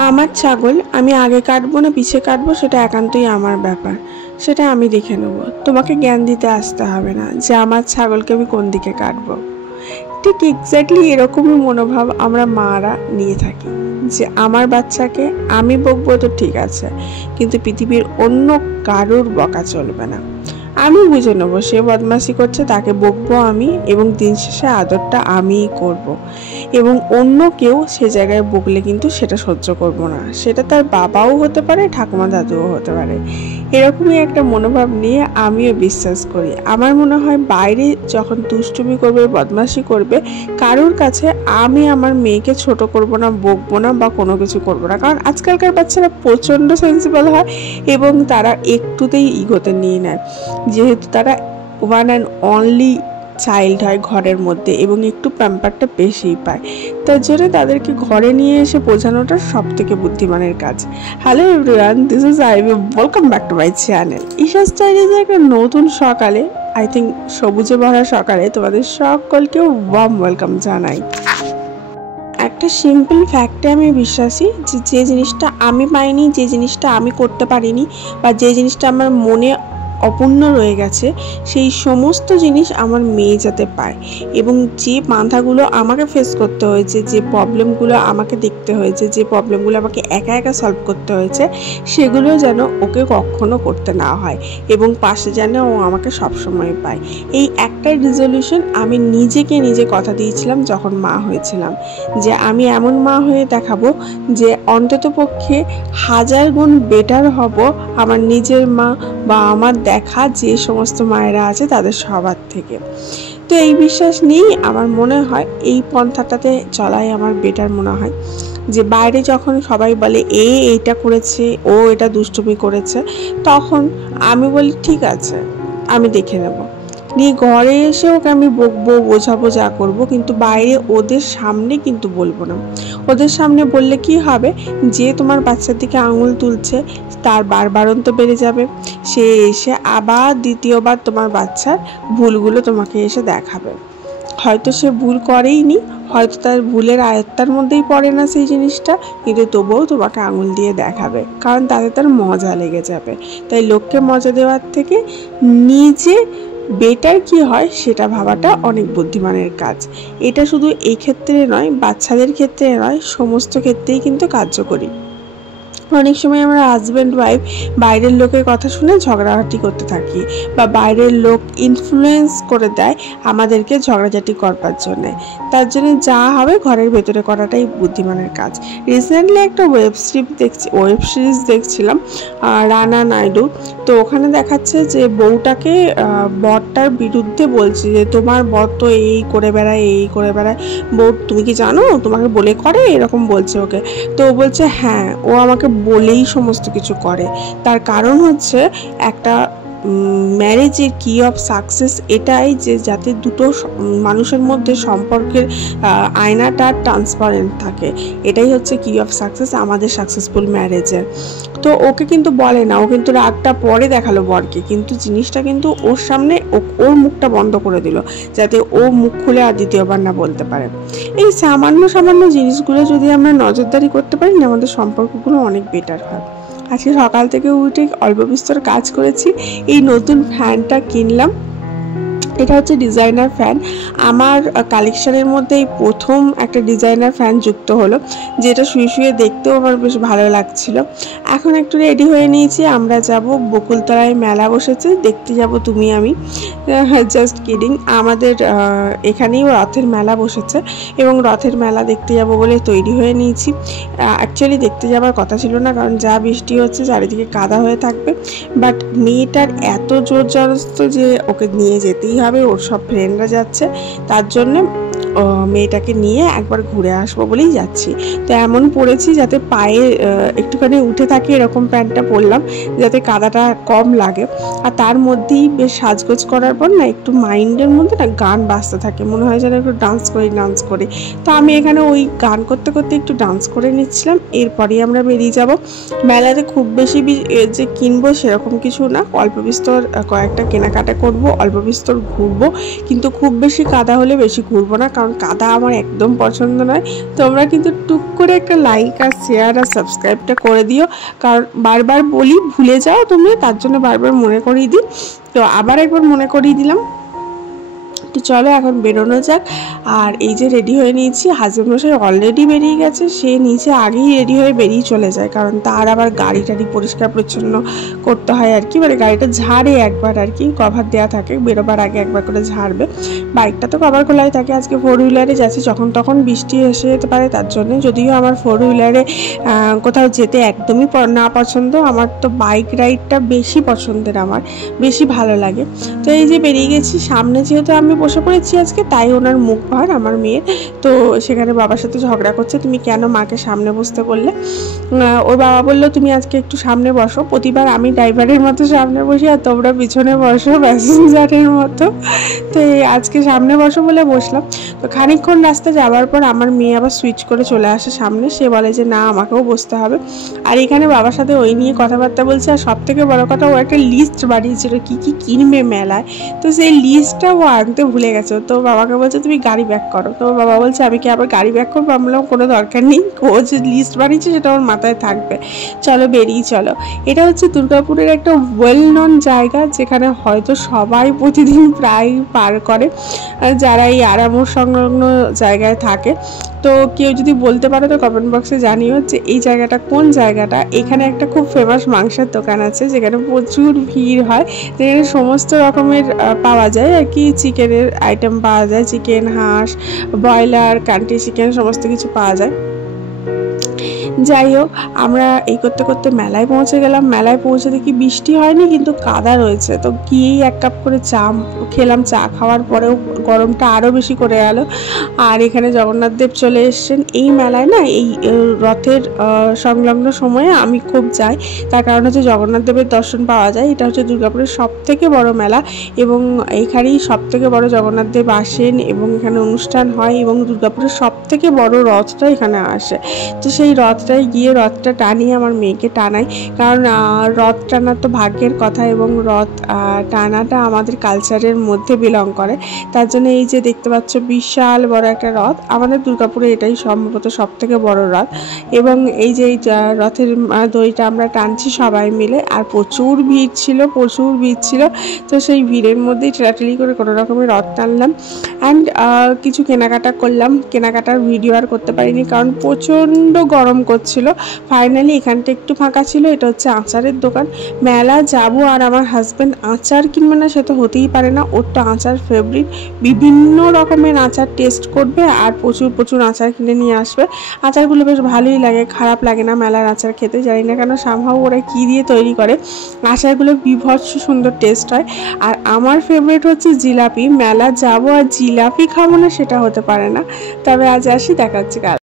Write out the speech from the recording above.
আমার ছাগল আমি আগে কাটবো না পিছে কাটবো সেটা একান্তই আমার ব্যাপার, সেটা আমি দেখে নেব। তোমাকে জ্ঞান দিতে আসতে হবে না যে আমার ছাগলকে আমি কোন দিকে কাটবো। ঠিক এক্স্যাক্টলি এরকমই মনোভাব আমরা মারা নিয়ে থাকি যে আমার বাচ্চাকে আমি বকবো তো ঠিক আছে, কিন্তু পৃথিবীর অন্য কারোর বকা চলবে না। আমি বুঝে নেবো সে বদমাশি করছে, তাকে বকবো আমি, এবং দিন শেষে আদরটা আমিই করব। এবং অন্য কেউ সে জায়গায় বকলে কিন্তু সেটা সহ্য করব না। সেটা তার বাবাও হতে পারে, ঠাকুমা দাদুও হতে পারে। এরকমই একটা মনোভাব নিয়ে আমিও বিশ্বাস করি। আমার মনে হয় বাইরে যখন দুষ্টুমি করবে, বদমাশি করবে, কারোর কাছে আমি আমার মেয়েকে ছোট করব না, বকবো না বা কোনো কিছু করবো না। কারণ আজকালকার বাচ্চারা প্রচণ্ড সেন্সিবল হয় এবং তারা একটুতেই ইগোতে নিয়ে নেয়, যেহেতু তারা ওয়ান অ্যান্ড অনলি চাইল্ড হয় ঘরের মধ্যে এবং একটু প্যাম্পারটা বেশিই পায়। তার জন্য তাদেরকে ঘরে নিয়ে এসে বোঝানোটা সব থেকে বুদ্ধিমানের কাজ। Hello everyone, this is Ivy, welcome back to my channel. Isha স্টাইলিজে একটা নতুন সকালে, আই থিঙ্ক সবুজে ভরা সকালে তোমাদের সকলকে ওয়ার্ম ওয়েলকাম জানাই। একটা সিম্পল ফ্যাক্টে আমি বিশ্বাসী যে জিনিসটা আমি পাইনি, যে জিনিসটা আমি করতে পারিনি, বা যে জিনিসটা আমার মনে অপূর্ণ রয়ে গেছে, সেই সমস্ত জিনিস আমার মেয়ে যাতে পায়। এবং যে বাধাগুলো আমাকে ফেস করতে হয়েছে, যে প্রবলেমগুলো আমাকে দেখতে হয়েছে, যে প্রবলেমগুলো আমাকে একা একা সলভ করতে হয়েছে, সেগুলো যেন ওকে কখনো করতে না হয় এবং পাশে যেন ও আমাকে সবসময় পায়। এই একটা রিজলিউশন আমি নিজেকে নিজে কথা দিয়েছিলাম যখন মা হয়েছিলাম, যে আমি এমন মা হয়ে দেখাবো যে অন্তত পক্ষে 1000 গুণ বেটার হব আমার নিজের মা বা আমার দেখা যে সমস্ত মায়েরা আছে তাদের সবার থেকে। তো এই বিশ্বাস নিয়েই আমার মনে হয় এই পন্থাটাতে চলাই আমার বেটার মনে হয়। যে বাইরে যখন সবাই বলে এইটা করেছে, ও এটা দুষ্টুমি করেছে, তখন আমি বলি ঠিক আছে আমি দেখে নেব, নিয়ে ঘরে এসে ওকে আমি বকবো, বোঝাবো, যা করবো, কিন্তু বাইরে ওদের সামনে কিন্তু বলবো না। ওদের সামনে বললে কি হবে, যে তোমার বাচ্চার দিকে আঙুল তুলছে তার বারবারন্ত বেড়ে যাবে। সে এসে আবার দ্বিতীয়বার তোমার বাচ্চার ভুলগুলো তোমাকে এসে দেখাবে। হয়তো সে ভুল করেইনি, হয়তো তার ভুলের আয়ত্তার মধ্যেই পড়ে না সেই জিনিসটা, কিন্তু তবুও তোমাকে আঙুল দিয়ে দেখাবে, কারণ তাতে তার মজা লেগে যাবে। তাই লোককে মজা দেওয়ার থেকে নিজে বেটার কি হয় সেটা ভাবাটা অনেক বুদ্ধিমানের কাজ। এটা শুধু এই ক্ষেত্রে নয়, বাচ্চাদের ক্ষেত্রে নয়, সমস্ত ক্ষেত্রেই কিন্তু কার্যকরী। অনেক সময় আমরা হাজব্যান্ড ওয়াইফ বাইরের লোকের কথা শুনে ঝগড়াঝাটি করতে থাকি, বা বাইরের লোক ইনফ্লুয়েন্স করে দেয় আমাদেরকে ঝগড়াঝাটি করবার জন্যে। তার জন্য যা হবে ঘরের ভেতরে করাটাই বুদ্ধিমানের কাজ। রিসেন্টলি একটা ওয়েব সিরিজ দেখছিলাম, রানা নাইডু। তো ওখানে দেখাচ্ছে যে বউটাকে বরটার বিরুদ্ধে বলছে যে তোমার বর তো এই করে বেড়ায়, এই করে বেড়ায়, বউ তুমি কি জানো তোমাকে বলে করে, এরকম বলছে ওকে। তো ও বলছে হ্যাঁ, ও আমাকে বলেই সমস্ত কিছু করে। তার কারণ হচ্ছে একটা ম্যারেজের কি অফ সাকসেস এটাই যে যাতে দুটো মানুষের মধ্যে সম্পর্কের আয়নাটা ট্রান্সপারেন্ট থাকে, এটাই হচ্ছে কি অফ সাকসেস আমাদের সাকসেসফুল ম্যারেজের। তো ওকে কিন্তু বলে না, ও কিন্তু রাগটা পরে দেখালো বরকে, কিন্তু জিনিসটা কিন্তু ওর সামনে ওর মুখটা বন্ধ করে দিল, যাতে ও মুখ খুলে আর দ্বিতীয়বার না বলতে পারে। এই সামান্য সামান্য জিনিসগুলো যদি আমরা নজরদারি করতে পারি না, আমাদের সম্পর্কগুলো অনেক বেটার হয়। আজকে সকাল থেকে উঠে অল্প বিস্তর কাজ করেছি। এই নতুন ফ্যানটা কিনলাম, এটা হচ্ছে ডিজাইনার ফ্যান। আমার কালেকশনের মধ্যে এই প্রথম একটা ডিজাইনার ফ্যান যুক্ত হলো, যেটা শুয়ে শুয়ে দেখতেও আমার বেশ ভালো লাগছিল। এখন একটু রেডি হয়ে নিয়েছি, আমরা যাব বকুলতলায় মেলা বসেছে, দেখতে যাব তুমি আমি, জাস্ট কিডিং। আমাদের এখানেই রথের মেলা বসেছে এবং রথের মেলা দেখতে যাব বলে তৈরি হয়ে নিয়েছি। অ্যাকচুয়ালি দেখতে যাওয়ার কথা ছিল না, কারণ যা বৃষ্টি হচ্ছে চারিদিকে কাদা হয়ে থাকবে, বাট মেয়েটার এত জোর জবরদস্ত যে ওকে নিয়ে যেতেই হবে, ওর সব ফ্রেন্ডরা যাচ্ছে, তার জন্য মেয়েটাকে নিয়ে একবার ঘুরে আসবো বলেই যাচ্ছি। তো এমন পরেছি যাতে পায়ে একটুখানি উঠে থাকে, এরকম প্যান্টটা পরলাম যাতে কাদাটা কম লাগে। আর তার মধ্যেই বেশ সাজগোজ করার পর না একটু মাইন্ডের মধ্যে না গান বাজতে থাকে, মনে হয় যেন একটু ডান্স করি। তো আমি এখানে ওই গান করতে করতে একটু ডান্স করে নিচ্ছিলাম। এরপরেই আমরা বেরিয়ে যাব। মেলাতে খুব বেশি যে কিনবো সেরকম কিছু না, অল্প বিস্তর কয়েকটা কেনাকাটা করব, অল্প বিস্তর ঘুরবো, কিন্তু খুব বেশি কাদা হলে বেশি ঘুরবো না, কারণ কাদা আমার একদম পছন্দ নয়। তোমরা কিন্তু টুক করে একটা লাইক আর শেয়ার আর সাবস্ক্রাইবটা করে দিও, কারণ বারবার বলি ভুলে যাও তুমি, তার জন্য বারবার মনে করিয়ে দিই। তো আবার একবার মনে করিয়ে দিলাম। তো চলো এখন বেরোনো যাক। আর এই যে রেডি হয়ে নিয়েছি, হাজবেন্ডমশাই অলরেডি বেরিয়ে গেছে, সে নিচে আগেই রেডি হয়ে বেরিয়ে চলে যায়, কারণ তার আবার গাড়ি টাড়ি পরিষ্কার পরিচ্ছন্ন করতে হয় আর কি, মানে গাড়িটা ঝাড়ে একবার আর কি, কভার দেওয়া থাকে, বেরোবার আগে একবার করে ঝাড়বে। বাইকটা তো কভার খোলাই থাকে, আজকে 4 হুইলারে যাচ্ছি, যখন তখন বৃষ্টি এসে যেতে পারে তার জন্য, যদিও আমার 4 হুইলারে কোথাও যেতে একদমই না পছন্দ, আমার তো বাইক রাইডটা বেশি পছন্দের, আমার বেশি ভালো লাগে। তো এই যে বেরিয়ে গেছি, সামনে যেহেতু আমি বসে পড়েছি আজকে, তাই ওনার মুখ ভার আমার মেয়ের, তো সেখানে বাবার সাথে ঝগড়া করছে, তুমি কেন মাকে সামনে বসতে বললে। ওর বাবা বললো তুমি আজকে একটু সামনে বসো, প্রতিবার আমি ড্রাইভারের মতো সামনে বসি আর তোমরা পিছনে বসো প্যাসেঞ্জারের মতো, তো আজকে সামনে বসো বলে বসলাম। তো খানিকক্ষণ রাস্তা যাওয়ার পর আমার মেয়ে আবার সুইচ করে চলে আসে সামনে, সে বলে যে না আমাকেও বসতে হবে। আর এখানে বাবার সাথে ওই নিয়ে কথাবার্তা বলছে, আর সব থেকে বড় কথা ও একটা লিস্ট বানিয়েছিল কি কি কিনবে মেলায়, তো সেই লিস্টটা ও আনতে ভুলে গেছে। তো বাবাকে বলছে তুমি গাড়ি ব্যাক করো, তো বাবা বলছে আমি কি আবার গাড়ি ব্যাক করবো, আমি বললাম কোনো দরকার নেই, ও যে লিস্ট বানিয়েছে সেটা ওর মাথায় থাকবে, চলো বেরিয়ে চলো। এটা হচ্ছে দুর্গাপুরের একটা ওয়েল নন জায়গা, যেখানে হয়তো সবাই প্রতিদিন প্রায় পার করে যারা এই আরামোর সংলগ্ন জায়গায় থাকে। তো কেউ যদি বলতে পারো তো কমেন্ট বক্সে জানিও যে এই জায়গাটা কোন জায়গাটা। এখানে একটা খুব ফেমাস মাংসের দোকান আছে, যেখানে প্রচুর ভিড় হয়, যেখানে সমস্ত রকমের পাওয়া যায় আর কি, চিকেনের আইটেম পাওয়া যায়, চিকেন, হাঁস, ব্রয়লার, কান্ট্রি চিকেন সমস্ত কিছু পাওয়া যায়। যাই হোক, আমরা এই করতে করতে মেলায় পৌঁছে গেলাম। মেলায় পৌঁছে দেখি বৃষ্টি হয়নি কিন্তু কাদা রয়েছে, তো গিয়েই 1 কাপ করে চা খেলাম। চা খাওয়ার পরেও গরমটা আরও বেশি করে গেল। আর এখানে জগন্নাথ দেব চলে এসছেন। এই মেলায় না এই রথের সংলগ্ন সময়ে আমি খুব যাই, তার কারণ হচ্ছে জগন্নাথ দেবের দর্শন পাওয়া যায়। এটা হচ্ছে দুর্গাপুরের সবথেকে বড় মেলা, এবং এইখানেই সবথেকে বড় জগন্নাথ দেব আসেন এবং এখানে অনুষ্ঠান হয়, এবং দুর্গাপুরের সবথেকে বড় রথটা এখানে আসে। তো সেই রথটায় গিয়ে রথটা টানিয়ে আমার মেয়েকে টানাই, কারণ রথ টানা তো ভাগ্যের কথা, এবং রথ টানাটা আমাদের কালচারের মধ্যে বিলং করে। তার জন্য এই যে দেখতে পাচ্ছ বিশাল বড় একটা রথ, আমাদের দুর্গাপুরে এটাই সম্ভবত সব থেকে বড় রথ। এবং এই যে রথের দড়িটা আমরা টানছি সবাই মিলে, আর প্রচুর ভিড় ছিল। তো সেই ভিড়ের মধ্যেই ঠেলাঠেলি করে কোনো রকমের রথ টানলাম, অ্যান্ড কিছু কেনাকাটা করলাম। কেনাকাটার ভিডিও আর করতে পারিনি কারণ প্রচণ্ড গরম করছিল। ফাইনালি এখানটা একটু ফাঁকা ছিল, এটা হচ্ছে আচারের দোকান। মেলা যাব আর আমার হাজব্যান্ড আচার কিনবে না সে তো হতেই পারে না, ওর তো আচার ফেভারিট, বিভিন্ন রকমের আচার টেস্ট করবে আর প্রচুর আচার কিনে নিয়ে আসবে। আচারগুলো বেশ ভালোই লাগে, খারাপ লাগে না মেলার আচার খেতে, জানি না কেন সামহাও ওরা কী দিয়ে তৈরি করে, আচারগুলো বিভৎস সুন্দর টেস্ট হয়। আর আমার ফেভারিট হচ্ছে জিলাপি, মেলা যাব আর জিলাপি খাবো না সেটা হতে পারে না। তবে আজ আসি, দেখা হচ্ছে কাল।